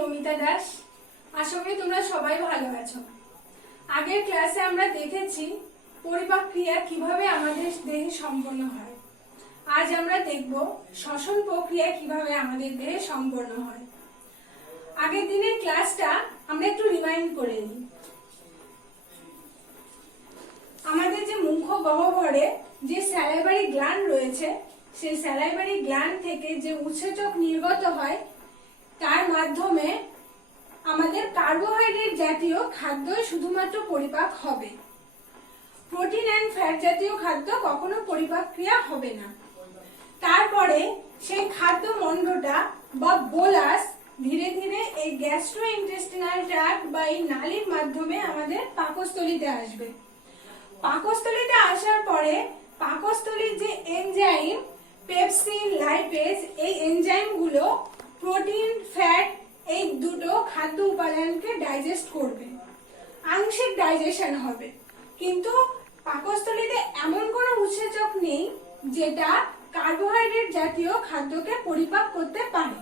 মৌমিতা দাস। আশা করি তোমরা সবাই ভালো আছো। আগের ক্লাসে আমরা দেখেছি পরিপাক ক্রিয়া কিভাবে আমাদের দেহে সম্পন্ন হয়। আজ আমরা দেখব শ্বসন প্রক্রিয়া কিভাবে আমাদের দেহে সম্পন্ন হয়। আগের দিনের ক্লাসটা আমরা একটু রিমাইন্ড করে নিই। আমাদের যে মুখ গহ্বরে যে স্যালাইভারি গ্ল্যান্ড রয়েছে, সেই স্যালাইভারি গ্ল্যান্ড থেকে যে উৎসেচক নির্গত হয়, তার মাধ্যমে আমাদের কার্বোহাইড্রেট জাতীয় খাদ্য শুধুমাত্র পরিপাক হবে। প্রোটিন অ্যান্ড ফ্যাট জাতীয় খাদ্য কখনো পরিপাক ক্রিয়া হবে না। তারপরে সেই খাদ্য মণ্ডটা বা বোলাস ধীরে ধীরে এই গ্যাস্ট্রোইন্টেস্টিনাল ট্র্যাক্ট বা এই নালীর মাধ্যমে আমাদের পাকস্থলীতে আসবে। পাকস্থলীতে আসার পরে পাকস্থলীর যে এনজাইম পেপসিন, লাইপেজ, এই এনজাইমগুলো প্রোটিন, ফ্যাট এই দুটো খাদ্য উপাদানকে ডাইজেস্ট করবে। আংশিক ডাইজেশন হবে, কিন্তু পাকস্থলীতে এমন কোনো উৎসেচক নেই যেটা কার্বোহাইড্রেট জাতীয় খাদ্যকে পরিপাক করতে পারে।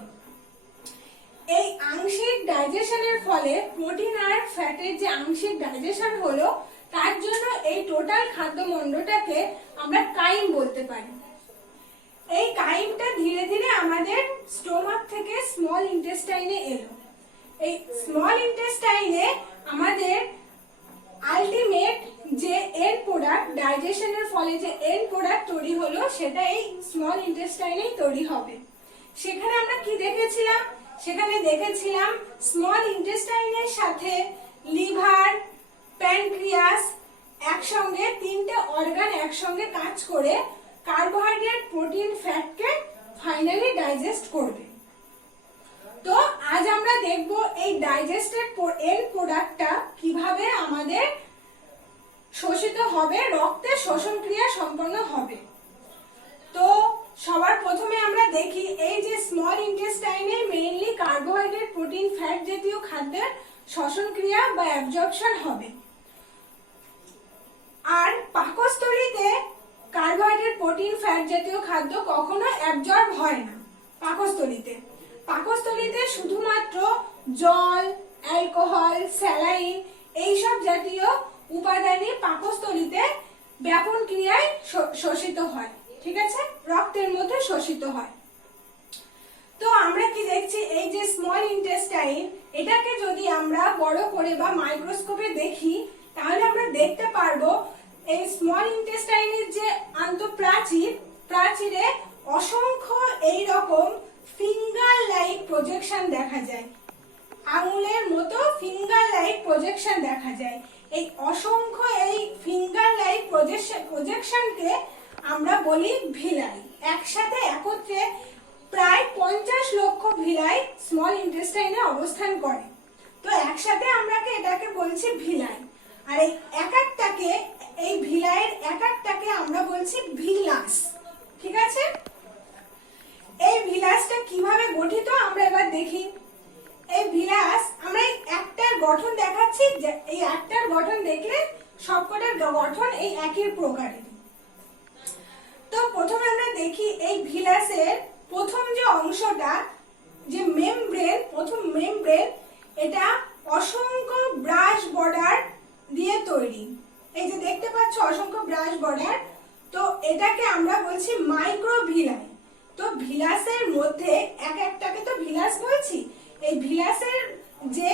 এই আংশিক ডাইজেশনের ফলে প্রোটিন আর ফ্যাটের যে আংশিক ডাইজেশন হলো, তার জন্য এই টোটাল খাদ্যমণ্ডটাকে আমরা কাইম বলতে পারি। এই কাইমটা ধীরে ধীরে আমাদের স্টোমাক থেকে স্মল ইন্টেস্টাইনে এলো। এই স্মল ইন্টেস্টাইনে আমাদের আলটিমেট যে এন্ড প্রোডাক্ট, ডাইজেশনের ফলে যে এন্ড প্রোডাক্ট তৈরি হলো, সেটা এই স্মল ইন্টেস্টাইনেই তৈরি হবে। সেখানে আমরা কি দেখেছিলাম? সেখানে দেখেছিলাম স্মল ইন্টেস্টাইনের সাথে লিভার, প্যানক্রিয়াস একসঙ্গে, তিনটে অর্গান একসঙ্গে কাজ করে কার্বোহাইড্রেট, প্রোটিন, ফ্যাটকে ফাইনালি ডাইজেস্ট করবে। তো আজ আমরা দেখব এই ডাইজেস্টেড এন্ড প্রোডাক্টটা কিভাবে আমাদের শোষিত হবে, রক্তে শোষণ ক্রিয়া সম্পন্ন হবে। তো সবার প্রথমে আমরা দেখি এই যে স্মল ইন্টেস্টাইনে মেইনলি কার্বোহাইড্রেট, প্রোটিন, ফ্যাট জাতীয় খাদ্যের শ্বসন ক্রিয়া বা অ্যাবজর্পশন হবে। আর পাকস্থলীতে কার্বোহাইড্রেট, প্রোটিন, ফ্যাট জাতীয় খাদ্য কখনো অ্যাবজর্ব হয় না। পাকস্থলীতে শুধুমাত্র জল, অ্যালকোহল, স্যালাইন এইসব জাতীয় উপাদানই পাকস্থলীতে ব্যাপন ক্রিয়ায় শোষিত হয়। ঠিক আছে, রক্তের মধ্যে শোষিত হয়। তো আমরা কি দেখছি, এই যে স্মল ইন্টেস্টাইন, এটাকে যদি আমরা বড় করে বা মাইক্রোস্কোপে দেখি, তাহলে আমরা দেখতে পারবো এই স্মল ইন্টেস্টাইনের যে প্রাচীরে অসংখ্য এই রকম ফিঙ্গার লাইক প্রজেকশন দেখা যায়। আঙুলের মতো ফিঙ্গার লাইক প্রজেকশন দেখা যায়। এই অসংখ্য এই ফিঙ্গার লাইক প্রজেকশনকে আমরা বলি ভিলাই। একসাথে একত্রে প্রায় 50 লক্ষ ভিলাই স্মল ইন্টেস্টাইনে অবস্থান করে। তো একসাথে আমরা এটাকে বলছি ভিলাই। আর এই এই ভিলাইয়ের এক একটাকে আমরা বলছি ভিলাস। ঠিক আছে, এই ভিলাসটা কিভাবে গঠিত আমরা এবার দেখি। এই ভিলাস, আমরা একটার গঠন দেখাচ্ছি, এই একটার গঠন দেখলে সবকটার গঠন এই একই প্রকারের। তো প্রথমে আমরা দেখি এই ভিলাসের প্রথম যে অংশটা, যে প্রথম মেমব্রেন, এটা অসংখ্য ব্রাশ বর্ডার দিয়ে তৈরি। এই যে দেখতে পাচ্ছ অসংখ্য ব্রাশ বর্ডার, তো এটাকে আমরা বলছি মাইক্রোভিলাই। তো ভিলাসের মধ্যে এক একটাকে তো ভিলাস বলছি। এই ভিলাসের যে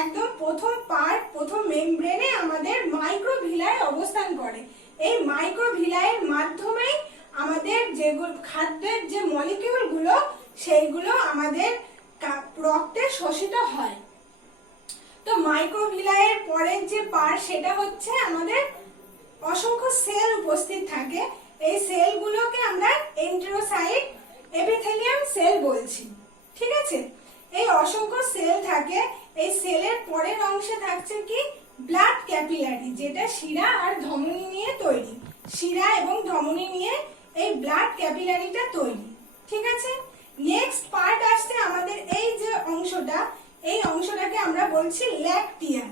একদম প্রথম পার্ট, প্রথম মেমব্রেনে আমাদের মাইক্রোভিলাই অবস্থান করে। এই মাইক্রোভিলাইয়ের মাধ্যমে আমাদের যেগুলো খাদ্যের যে মলিকিউল গুলো, সেইগুলো আমাদের রক্তে শোষিত হয়। তো মাইক্রোভিলাইয়ের পরের যে পার্ট, সেটা হচ্ছে আমাদের অসংখ্য সেল উপস্থিত থাকে। এই সেলগুলোকে আমরা এন্টেরোসাইট, এপিথেলিয়াম সেল বলছি। ঠিক আছে, এই অসংখ্য সেল থাকে। এই সেলের পরের অংশে থাকছে কি ব্লাড ক্যাপিলারি, যেটা শিরা আর ধমনী নিয়ে তৈরি। শিরা এবং ধমনী নিয়ে এই ব্লাড ক্যাপিলারিটা তৈরি। ঠিক আছে, নেক্সট পার্ট আসছে আমাদের এই যে অংশটা, এই অংশটাকে আমরা বলছি ল্যাকটিয়াল।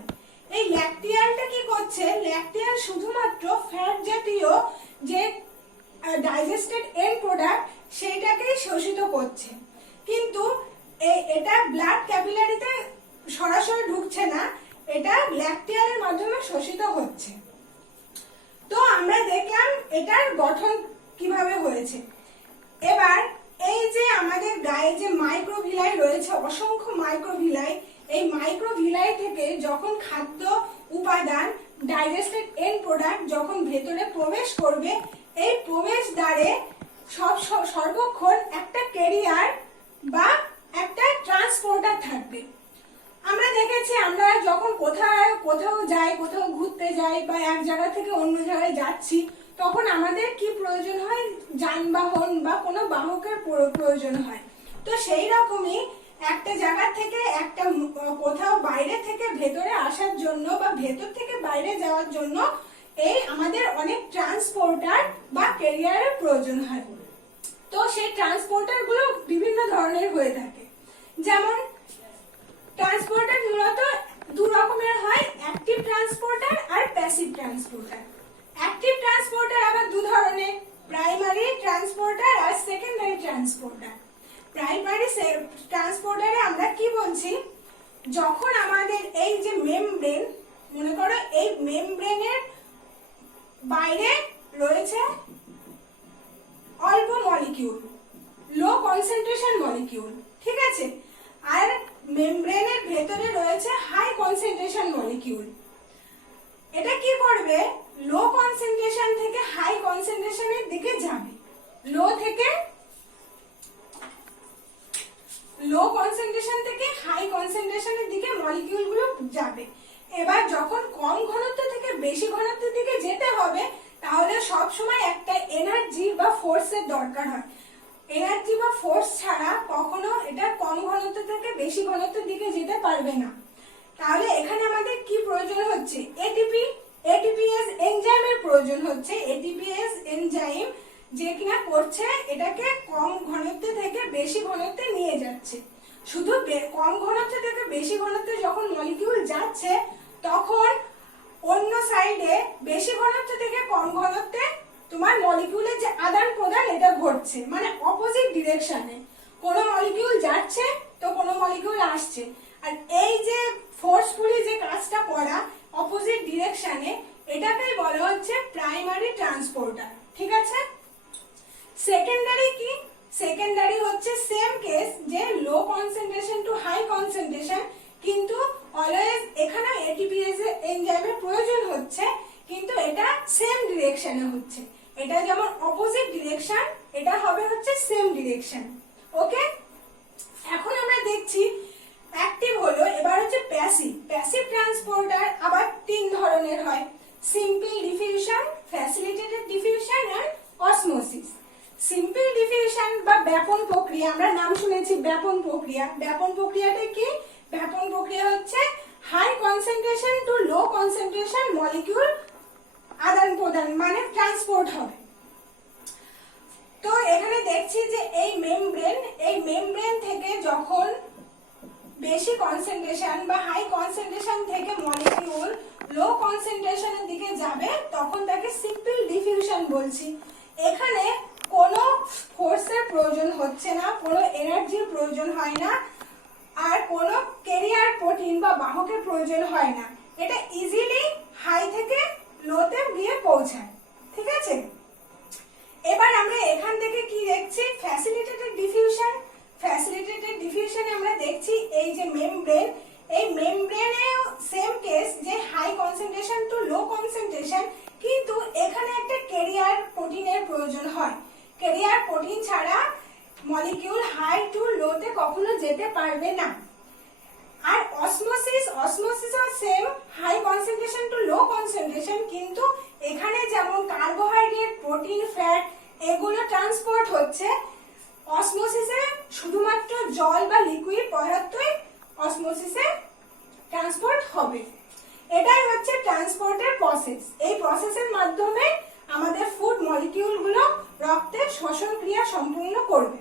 এই ল্যাকটিয়ালটা কি করছে? ল্যাকটিয়াল শুধুমাত্র ফ্যাট জাতীয় যে ডাইজেস্টেড এন্ড প্রোডাক্ট, সেইটাকেই শোষিত করছে। কিন্তু এটা ব্লাড ক্যাপিলারিতে সরাসরি ঢুকছে না, এটা ল্যাকটিয়ালের মাধ্যমে শোষিত হচ্ছে। তো আমরা দেখলাম এটার গঠন কিভাবে হয়েছে। এবার এই যে আমাদের গায়ে যে মাইক্রোভিলাই রয়েছে, অসংখ্য মাইক্রোভিলাই, এই মাইক্রোভিলাই থেকে যখন খাদ্য উপাদান ডাইজেস্টেড এন্ড প্রোডাক্ট যখন ভেতরে প্রবেশ করবে, এই প্রবেশ দ্বারে সর্বক্ষণ একটা ক্যারিয়ার বা একটা ট্রান্সপোর্টার থাকবে। আমরা দেখেছি আমরা যখন কোথাও যাই, কোথাও ঘুরতে যাই বা এক জায়গা থেকে অন্য জায়গায় যাচ্ছি, তখন আমাদের কি প্রয়োজন হয়? যানবাহন বা কোনো বাহকের প্রয়োজন হয়। তো সেই রকমই একটা জায়গা থেকে একটা কোথাও বাইরে থেকে ভেতরে আসার জন্য বা ভেতর থেকে বাইরে যাওয়ার জন্য এই আমাদের অনেক ট্রান্সপোর্টার বা ক্যারিয়ারের প্রয়োজন হয়। তো সেই ট্রান্সপোর্টার গুলো বিভিন্ন ধরনের হয়ে থাকে। যেমন ট্রান্সপোর্টার মূলত দু রকমের হয়, অ্যাক্টিভ ট্রান্সপোর্টার আর প্যাসিভ ট্রান্সপোর্টার। অ্যাক্টিভ ট্রান্সপোর্টার আবার দু ধরনের, প্রাইমারি ট্রান্সপোর্টার আর সেকেন্ডারি ট্রান্সপোর্টার। প্রাইমারি ট্রান্সপোর্টারে আমরা কি বলছি, যখন আমাদের এই যে মেমব্রেন, মনে করো এই মেমব্রেনের বাইরে রয়েছে অল্প মলিকিউল, লো কনসেন্ট্রেশন মলিকিউল, ঠিক আছে, আর মেমব্রেনের ভেতরে রয়েছে হাই কনসেন্ট্রেশন মলিকিউল। এটা কি করবে? লো কনসেন্ট্রেশন থেকে হাই কনসেন্ট্রেশনের দিকে যাবে, লো কনসেন্ট্রেশন থেকে হাই কনসেন্ট্রেশনের দিকে মলিকিউলগুলো যাবে। এবার যখন কম ঘনত্ব থেকে বেশি ঘনত্বের দিকে যেতে হবে, তাহলে সব সময় একটা এনার্জি বা ফোর্সের দরকার হয়। এনার্জি বা ফোর্স ছাড়া কখনো এটা কম ঘনত্ব থেকে বেশি ঘনত্বের দিকে যেতে পারবে না। তাহলে এখানে আমাদের কি প্রয়োজন হচ্ছে? এটিপিএস এনজাইমের প্রয়োজন হচ্ছে। এটিপিএস এনজাইম যে কিনা করছে এটাকে কম ঘনত্ব থেকে বেশি ঘনত্বে নিয়ে যাচ্ছে। শুধু কম ঘনত্ব থেকে বেশি ঘনত্বে যখন মলিকিউল যাচ্ছে, তখন অন্য সাইডে বেশি ঘনত্ব থেকে কম ঘনত্বে তোমার মলিকিউলের যে আদান প্রদান এটা ঘটছে, মানে অপোজিট ডিরেকশনে। কোনো মলিকিউল যাচ্ছে তো কোনো মলিকিউল আসছে। আর এই যে ফোর্সফুলি যে কাজটা করা অপোজিট ডিরেকশনে, এটাকেই বলা হচ্ছে প্রাইমারি ট্রান্সপোর্টার, ঠিক আছে। সেকেন্ডারি কি? সেকেন্ডারি হচ্ছে সেম কেস, যে লো কনসেন্ট্রেশন টু হাই কনসেন্ট্রেশন, কিন্তু অলওয়েজ এখানে এটিপিএস এনজাইমের প্রয়োজন হচ্ছে, কিন্তু এটা সেম ডিরেকশনে হচ্ছে। এটা যেমন অপোজিট ডিরেকশন, এটা হবে হচ্ছে সেম ডিরেকশন। ওকে, এখন আমরা দেখছি অ্যাক্টিভ হলো, এবার হচ্ছে প্যাসিভ। প্যাসিভ ট্রান্সপোর্টার আবার তিন ধরনের হয়, simple diffusion, facilitated diffusion and osmosis. Simple diffusion বা ব্যাপন প্রক্রিয়া, আমরা নাম শুনেছি ব্যাপন প্রক্রিয়া। ব্যাপন প্রক্রিয়াটা কি? ব্যাপন প্রক্রিয়া হচ্ছে high concentration to low concentration molecule আদান প্রদান, মানে ট্রান্সপোর্ট হবে। তো এখানে দেখছি যে এই মেমব্রেন থেকে যখন বেশি কনসেন্ট্রেশন বা হাই কনসেন্ট্রেশন থেকে মলিকিউল লো কনসেন্ট্রেশনের দিকে যাবে, তখন তাকে সিম্পল ডিফিউশন বলছি। এখানে কোনো ফোর্সের প্রয়োজন হচ্ছে না, কোনো এনার্জির প্রয়োজন হয় না, আর কোনো ক্যারিয়ার প্রোটিন বা বাহকের প্রয়োজন হয় না। এটা ইজিলি হাই থেকে লোতে গিয়ে পৌঁছায়, ঠিক আছে। এবার আমরা এখান থেকে কি দেখছি? Facilitated diffusion. ফ্যাসিলিটেটেড ডিফিউশনে আমরা দেখছি এই যে মেমব্রেন, এই মেমব্রেনে সেম কেস, যে high concentration to low concentration, কিন্তু এখানে একটা ক্যারিয়ার প্রোটিনের প্রয়োজন হয়। ক্যারিয়ার প্রোটিন ছাড়া মলিকিউল হাই টু লোতে কখনো যেতে পারবে না। আর অসমোসিসও same, high concentration to low concentration, কিন্তু এখানে যেমন কার্বোহাইড্রেট, প্রোটিন, ফ্যাট এগুলো ট্রান্সপোর্ট হচ্ছে, অসমোসিসে শুধুমাত্র জল বা লিকুইড পদার্থই অসমোসিসে ট্রান্সপোর্ট হবে। এটাই হচ্ছে ট্রান্সপোর্টের প্রসেস। এই প্রসেসের মাধ্যমে আমাদের ফুড মলিকিউলগুলো রক্তের শ্বসন ক্রিয়া সম্পূর্ণ করবে।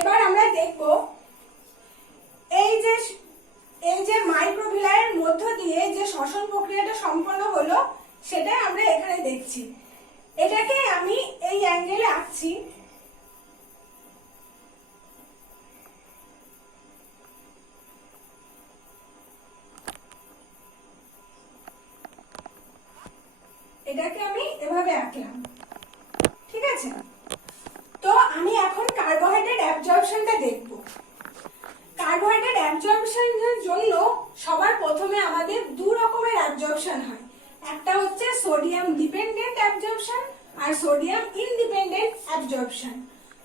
এবার আমরা দেখব এই যে মাইক্রোভিলাইয়ের মধ্য দিয়ে যে শ্বসন প্রক্রিয়াটা সম্পন্ন হলো, সেটা আমরা এখানে দেখছি। এটাকে আমি এই অ্যাঙ্গেলে আঁকছি। আছে? তো আমি এখন কার্বোহাইড্রেট অ্যাবজর্পশনটা দেখব। কার্বোহাইড্রেট অ্যাবজর্পশনের জন্য সবার প্রথমে আমাদের দু রকমের অ্যাবজর্পশন হয়, একটা হচ্ছে সোডিয়াম ডিপেন্ডেন্ট অ্যাবজর্পশন আর সোডিয়াম ইনডিপেন্ডেন্ট অ্যাবজর্পশন।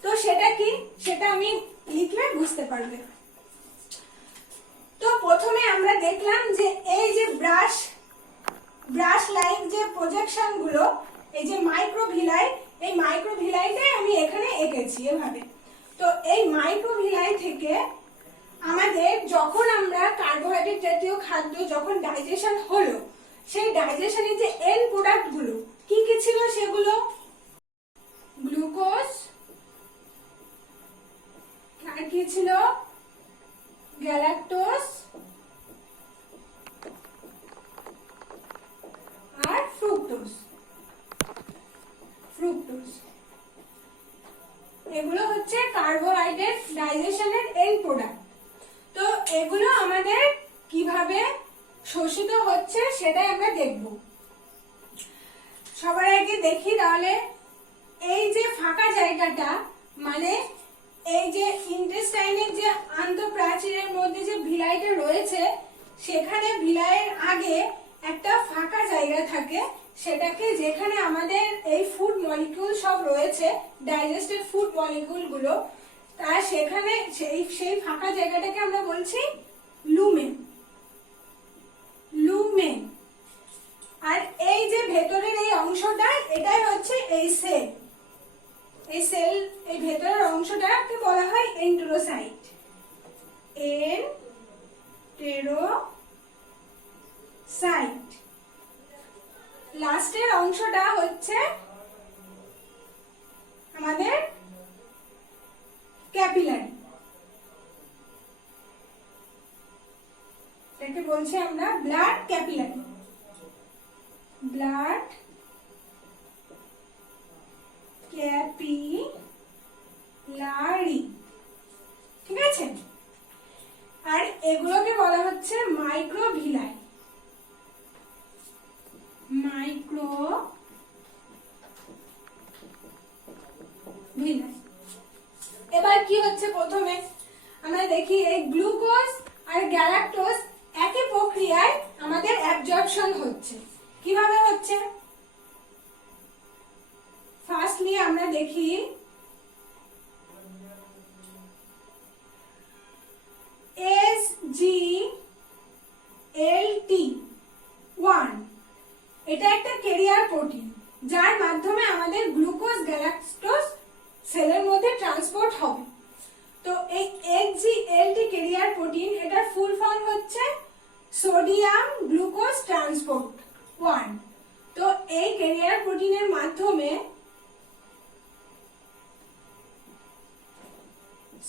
তো সেটা কি, সেটা আমি লিখলে বুঝতে পারবে। তো প্রথমে আমরা দেখলাম যে এই যে ব্রাশ লাইক যে প্রজেকশন গুলো, এই যে মাইক্রোভিলাই, এই মাইক্রোভিলাইটাই আমি এখানে এঁকেছি এভাবে। তো এই মাইক্রোভিলাই থেকে আমাদের যখন আমরা কার্বোহাইড্রেট জাতীয় খাদ্য যখন ডাইজেশন হলো, সেই ডাইজেশনের যে এন্ড প্রোডাক্ট গুলো কি কি ছিল সেগুলো গ্লুকোজ, আর কি ছিল গ্যালাক্টোজ আর ফ্রুক্টোজ। এগুলো হচ্ছে কার্বোহাইড্রেট ডাইজেশনের এন্ড প্রোডাক্ট। তো এগুলো আমাদের কিভাবে শোষিত হচ্ছে সেটাই আমরা দেখব। সবার আগে দেখি তাহলে এই যে ফাঁকা জায়গাটা, মানে এই যে ইন্টেস্টাইনের যে আন্তঃপ্রাচীরের মধ্যে যে ভিলাইটা রয়েছে, সেখানে ভিলাইয়ের আগে একটা ফাঁকা জায়গা থাকে, সেটাকে যেখানে আমাদের এই ফুড মলিকিউল সব রয়েছে, ডাইজেস্টেড ফুড মলিকিউল গুলো, তার সেখানে সেই ফাঁকা জায়গাটাকে আমরা বলছি লুমেন। আর এই যে ভেতরের এই অংশটা, এটাই হচ্ছে এই সেল। এই ভেতরের অংশটাকে বলা হয় এন্টেরোসাইট। লাস্টের অংশটা হচ্ছে আমাদের ক্যাপিলারি, এটাকে বলছি আমরা ব্লাড ক্যাপিলারি। ঠিক আছে? আর এগুলোকে বলা হচ্ছে মাইক্রোভিলাই। এবার কি হচ্ছে, প্রথমে আমরা দেখি এই গ্লুকোজ আর গ্যালাক্টোজ একই প্রক্রিয়ায় আমাদের অ্যাবজর্পশন হচ্ছে। কিভাবে হচ্ছে? ফার্স্টলি আমরা দেখি SGLT1, এটা একটা ক্যারিয়ার প্রোটিন, যার মাধ্যমে আমাদের গ্লুকোজ গ্যালাক্টোজ সেলের মধ্যে ট্রান্সপোর্ট হবে। তো এই SGLT ক্যারিয়ার প্রোটিন, এটার ফুল ফর্ম হচ্ছে সোডিয়াম গ্লুকোজ ট্রান্সপোর্ট 1। তো এই ক্যারিয়ার প্রোটিনের মাধ্যমে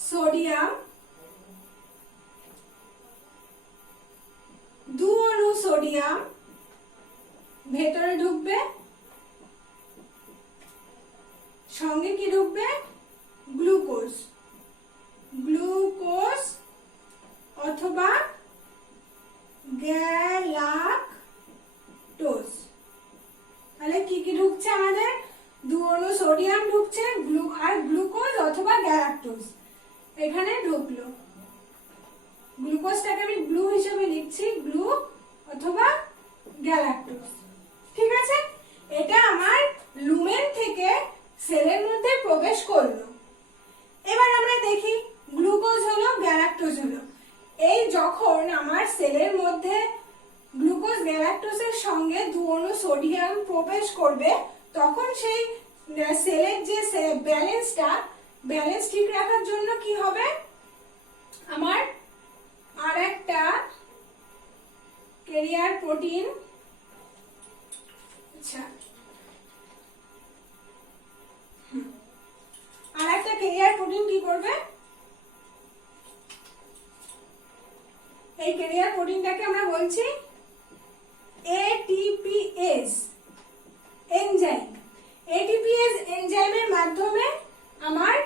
সোডিয়াম, দু অণু সোডিয়াম ভেতরে ঢুকবে, সঙ্গে কি ঢুকবে? গ্লুকোজ অথবা গ্যালাক্টোজ। তাহলে কি কি ঢুকছে আমাদের? দু অণু সোডিয়াম ঢুকছে, আর গ্লুকোজ অথবা গ্যালাক্টোজ এখানে ঢুকলো। গ্লুকোজটাকে আমি গ্লু হিসেবে লিখছি, গ্লু অথবা গ্যালাক্টোজ। ঠিক আছে? এটা আমার লুমেন থেকে সেলের মধ্যে প্রবেশ করলো। এবার আমরা দেখি গ্লুকোজ হলো, গ্যালাক্টোজ হলো। এই যখন আমার সেলের মধ্যে গ্লুকোজ গ্যালাক্টোজের সঙ্গে দু অণু সোডিয়াম প্রবেশ করবে, তখন সেই সেলের যে ব্যালেন্স ঠিক রাখার জন্য কি হবে? আমার আর একটা ক্যারিয়ার প্রোটিন, আচ্ছা আর একটা ক্যারিয়ার প্রোটিন কি করবে? এই ক্যারিয়ার প্রোটিনটাকে আমরা বলছি ATPase এনজাইম। ATPase এনজাইমের মাধ্যমে আমার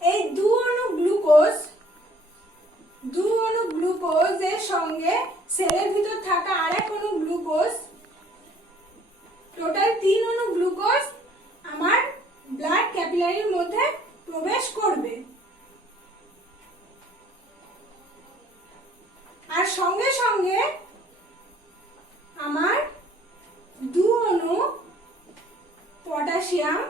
এই দু অণু গ্লুকোজের সঙ্গে সেলের ভিতর থাকা আরেক অণু গ্লুকোজ, টোটাল 3 অণু গ্লুকোজ আমার ক্যাপিলারির মধ্যে প্রবেশ করবে। আর সঙ্গে সঙ্গে আমার 2 অণু পটাশিয়াম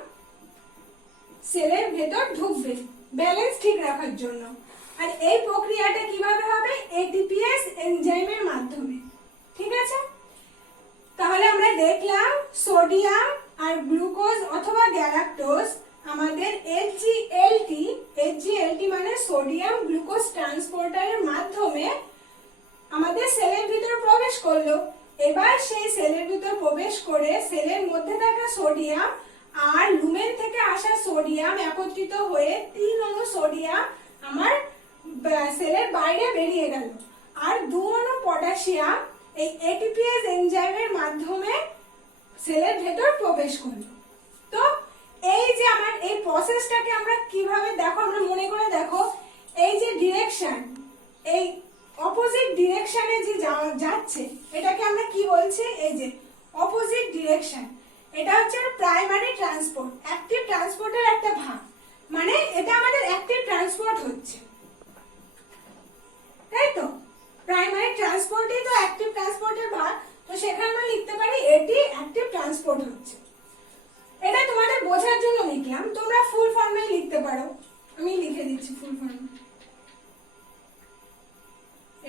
সেলের ভেতর ঢুকবে ব্যালেন্স ঠিক রাখার জন্য। আর এই প্রক্রিয়াটা কিভাবে হবে? এটিপিএস এনজাইমের মাধ্যমে। ঠিক আছে, তাহলে আমরা দেখলাম সোডিয়াম আর গ্লুকোজ অথবা গ্যালাক্টোজ আমাদের এইচজিএলটি মানে সোডিয়াম গ্লুকোজ ট্রান্সপোর্টারের মাধ্যমে আমাদের সেলের ভিতর প্রবেশ করলো। এবার সেই সেলের ভিতর প্রবেশ করে সেলের মধ্যে থাকা সোডিয়াম আর লুমেন থেকে আসা সোডিয়াম একত্রিত হয়ে 3 অণু সোডিয়াম আমার সেলের বাইরে বেরিয়ে গেল। আর 2 অণু পটাশিয়াম এই এটিপিএস এনজাইমের মাধ্যমে সেলের ভেতর প্রবেশ করলো। তো এই যে আমার এই প্রসেসটাকে আমরা কিভাবে দেখো, আমরা মনে করে দেখো, এই যে ডিরেকশন, এই অপোজিট ডিরেকশনে যে যাচ্ছে এটাকে আমরা কি বলছি? এই যে অপোজিট ডিরেকশন, এটা হচ্ছে প্রাইমারি ট্রান্সপোর্ট, অ্যাক্টিভ ট্রান্সপোর্টের একটা ভাগ। মানে এটা আমাদের অ্যাক্টিভ ট্রান্সপোর্ট হচ্ছে, তাই তো? প্রাইমারি ট্রান্সপোর্টই তো অ্যাক্টিভ ট্রান্সপোর্টের ভাগ। তো সেখানে আমরা লিখতে পারি এটি অ্যাক্টিভ ট্রান্সপোর্ট হচ্ছে। এটা তোমাদের বোঝার জন্য লিখলাম, তোমরা ফুল ফর্মে লিখতে পারো। আমি লিখে দিচ্ছি ফুল ফর্মে।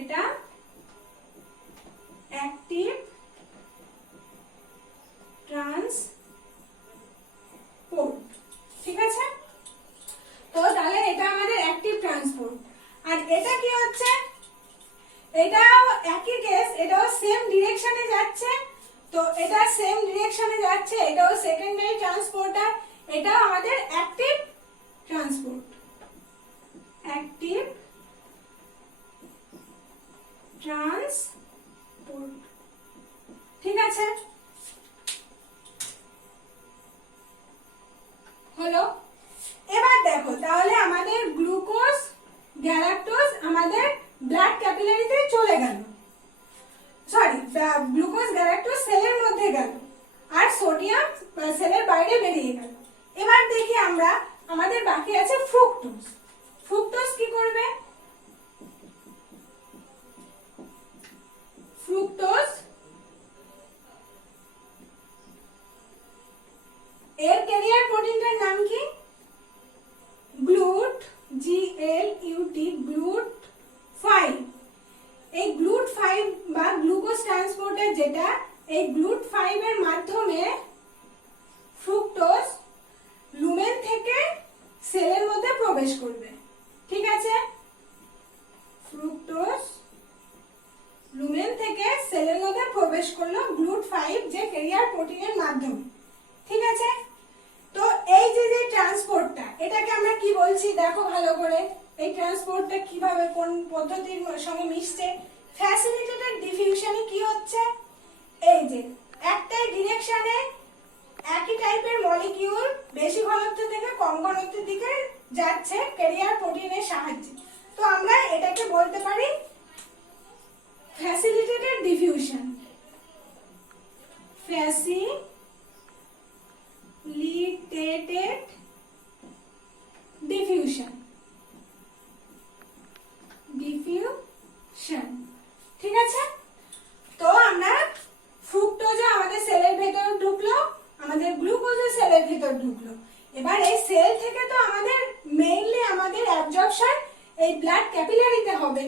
এটা অ্যাক্টিভ ট্রান্সপোর্ট। ঠিক আছে, তো তাহলে এটা আমাদের অ্যাক্টিভ ট্রান্সপোর্ট। আর এটা কি হচ্ছে? এটাও একই কেস, এটাও সেম ডিরেকশনে যাচ্ছে। তো এটা সেম ডিরেকশনে যাচ্ছে, এটাও সেকেন্ডারি ট্রান্সপোর্টার, এটাও আমাদের অ্যাক্টিভ ট্রান্সপোর্ট। Active transport. ঠিক আছে, হলো। এবার দেখো, তাহলে আমাদের গ্লুকোজ গ্যালাক্টোজ আমাদের ব্লাড ক্যাপিলারিতে চলে গেল, সরি গ্লুকোজ গ্যালাক্টোজ সেলের মধ্যে গেল আর সোডিয়াম সেলের বাইরে বেরিয়ে গেল। এবার দেখি আমরা, আমাদের বাকি আছে ফ্রুক্টোজ। ফ্রুক্টোজ কি করবে? ফ্রুক্টোজ এর ক্যারিয়ার প্রোটিনটার নাম কি? Glute, GLUT, glute 5। এই গ্লুট 5 বা গ্লুকোজ ট্রান্সপোর্টার যেটা, এই গ্লুট 5 এর মাধ্যমে ফ্রুক্টোজ লুমেন থেকে সেলের মধ্যে প্রবেশ করবে। ঠিক আছে, ফ্রুক্টোজ লুমেন থেকে সেলের মধ্যে প্রবেশ করলো গ্লুট 5 যে ক্যারিয়ার প্রোটিনের মাধ্যমে। ঠিক আছে, তো এই যে ট্রান্সপোর্টটা, এটাকে আমরা কি বলছি দেখো ভালো করে। এই ট্রান্সপোর্টটা কিভাবে কোন পদ্ধতির সঙ্গে মিশছে? ফ্যাসিলিটেটেড ডিফিউশনে কি হচ্ছে? এই যে একটাই ডিরেকশনে একই টাইপের মলিকিউল বেশি ঘনত্ব থেকে কম ঘনত্বের দিকে যাচ্ছে ক্যারিয়ার প্রোটিনের সাহায্যে। তো আমরা এটাকে বলতে পারি ফ্যাসিলিটেটেড ডিফিউশন। Facilitated diffusion. ঠিক আছে, তো আমরা ফ্রুক্টোজ আমাদের সেলের ভেতর ঢুকলো, আমাদের গ্লুকোজ সেলের ভেতর ঢুকলো। এবার এই সেল থেকে তো আমাদের মেইনলি আমাদের অ্যাবজর্পশন এই ব্লাড ক্যাপিলারিতে হবে।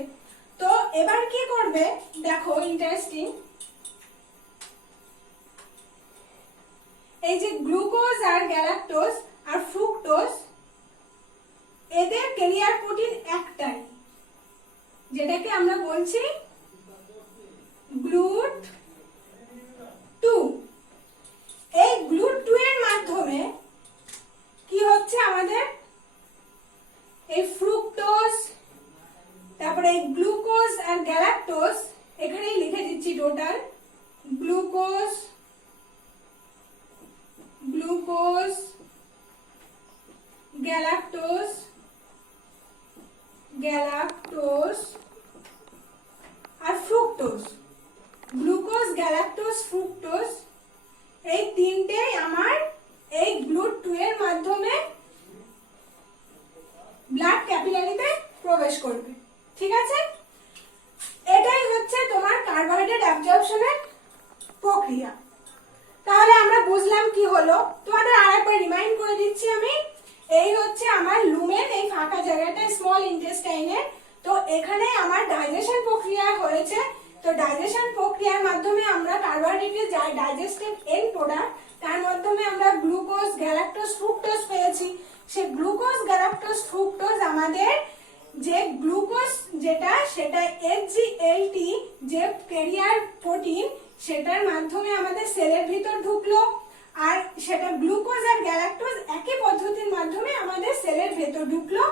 তো এবার কি করবে দেখো, ইন্টারেস্টিং, এই যে গ্লুকোজ আর গ্যালাক্টোজ আর ফ্রুক্টোজ এদের ক্যারিয়ার প্রোটিন একটাই, যেটাকে আমরা বলছি গ্লুট 2। এই গ্লুট 2 এর মাধ্যমে কি হচ্ছে আমাদের এই ফ্রুক্টোজ, তারপরে এই গ্লুকোজ আর গ্যালাক্টোজ, এখানেই লিখে দিচ্ছি total glucose, glucose, galactose, galactose আর ফ্রুক্টোজ। গ্লুকোজ, গ্যালাক্টোজ, ফ্রুক্টোজ এই তিনটেই আমার এই গ্লুট 2 এর মাধ্যমে হচ্ছে আমার লুমেন, এই ফাঁকা জায়গাটা স্মল ইন্টেস্টাইনের। তো এখানে আমার ডাইজেশন প্রক্রিয়া হয়েছে। তো ডাইজেশন প্রক্রিয়ার মাধ্যমে আমরা কার্বোহাইড্রেটের যা ডাইজেস্টেড এন্ড প্রোডাক্ট, তার মাধ্যমে আমরা গ্লুকোজ, গ্যালাক্টোজ, ফ্রুক্টোজ পেয়েছি। সেই গ্লুকোজ, গ্যালাক্টোজ, ফ্রুক্টোজ আমাদের যে গ্লুকোজ যেটা, সেটা HGLT যে ক্যারিয়ার প্রোটিন, সেটার মাধ্যমে আমাদের সেলের ভিতর ঢুকলো। আর সেটা গ্লুকোজ আর গ্যালাক্টোজ একই পদ্ধতির মাধ্যমে আমাদের সেলের ভেতর ঢুকলো,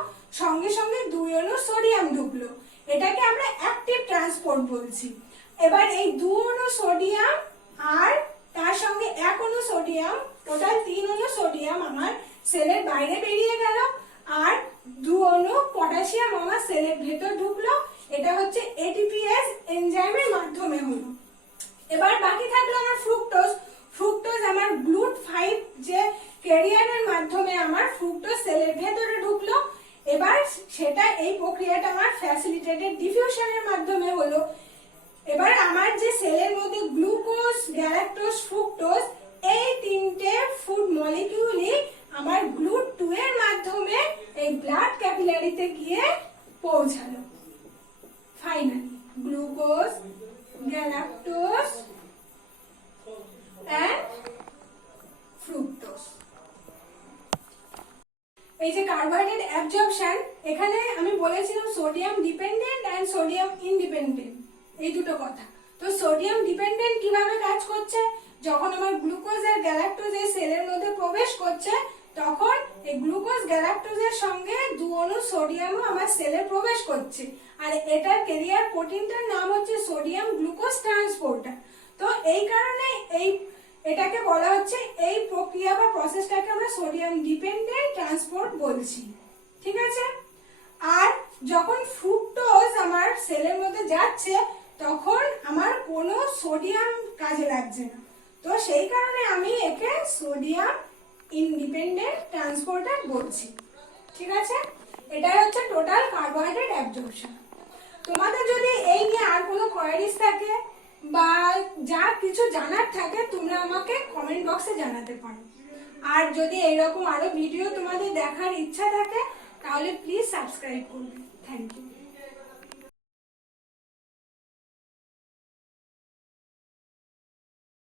সঙ্গে সঙ্গে 2 অণু সোডিয়াম ঢুকলো। এটাকে আমরা অ্যাক্টিভ ট্রান্সপোর্ট বলছি। এবার এই 2 অণু সোডিয়াম আর তার সঙ্গে 1 অণু সোডিয়াম, টোটাল 3 অণু সোডিয়াম আমার সেলের বাইরে বেরিয়ে গেল, আর 2 অণু পটাশিয়াম আমার সেলের ভেতর ঢুকলো। এটা হচ্ছে ATPase এনজাইমের মাধ্যমে হলো। এবার বাকি থাকলো আমার ফ্রুক্টোজ। ফ্রুক্টোজ আমার GLUT5 যে ক্যারিয়ারের মাধ্যমে আমার ফ্রুক্টোজ সেলের ভেতরে ঢুকলো। এবার সেটা, এই প্রক্রিয়াটা আমার ফ্যাসিলিটেটেড ডিফিউশনের মাধ্যমে হলো। এবার আমার যে সেলের মধ্যে গ্লুকোজ, গ্যালাক্টোজ, ফ্রুক্টোজ, এই 3টে ফুড মলিকিউলই আমার GLUT2 এর মাধ্যমে এই ব্লাড ক্যাপিলারিতে গিয়ে পৌঁছালো। Finally glucose, galactose and fructose। এই যে কার্বোহাইড্রেট অ্যাবজর্পশন, এখানে আমি বলেছিলাম sodium dependent and sodium independent, এই দুটো কথা। তো সোডিয়াম ডিপেন্ডেন্ট কিভাবে কাজ করছে, যখন আমার গ্লুকোজ আর গ্যালাক্টোজ এই সেলের মধ্যে প্রবেশ করছে, তখন এই গ্লুকোজ গ্যালাক্টোজের সঙ্গে 2 অণু সোডিয়ামও আমার সেলে প্রবেশ করছে। আর এটার ক্যারিয়ার প্রোটিনটার নাম হচ্ছে সোডিয়াম গ্লুকোজ ট্রান্সপোর্টার। তো এই কারণে এটাকে বলা হচ্ছে, এই প্রক্রিয়া বা প্রসেসটাকে আমরা সোডিয়াম ডিপেন্ডেন্ট ট্রান্সপোর্ট বলছি। ঠিক আছে। আর যখন ফ্রুক্টোজ আমার সেলের মধ্যে যাচ্ছে, তখন আমার কোনো সোডিয়াম কাজে লাগছে না। তো সেই কারণে আমি একে সোডিয়াম ইন্ডিপেন্ডেন্ট ট্রান্সপোর্টার বলছি। ঠিক আছে। এটাই হচ্ছে টোটাল কার্বোহাইড্রেট অ্যাবজর্পশন। তোমাদের যদি এই নিয়ে আর কোনো কোয়ারিজ থাকে বা যা কিছু জানার থাকে, তোমরা আমাকে কমেন্ট বক্সে জানাতে পারো। আর যদি এরকম আরো ভিডিও তোমাদের দেখার ইচ্ছা থাকে, তাহলে প্লিজ সাবস্ক্রাইব করবে। Thank you.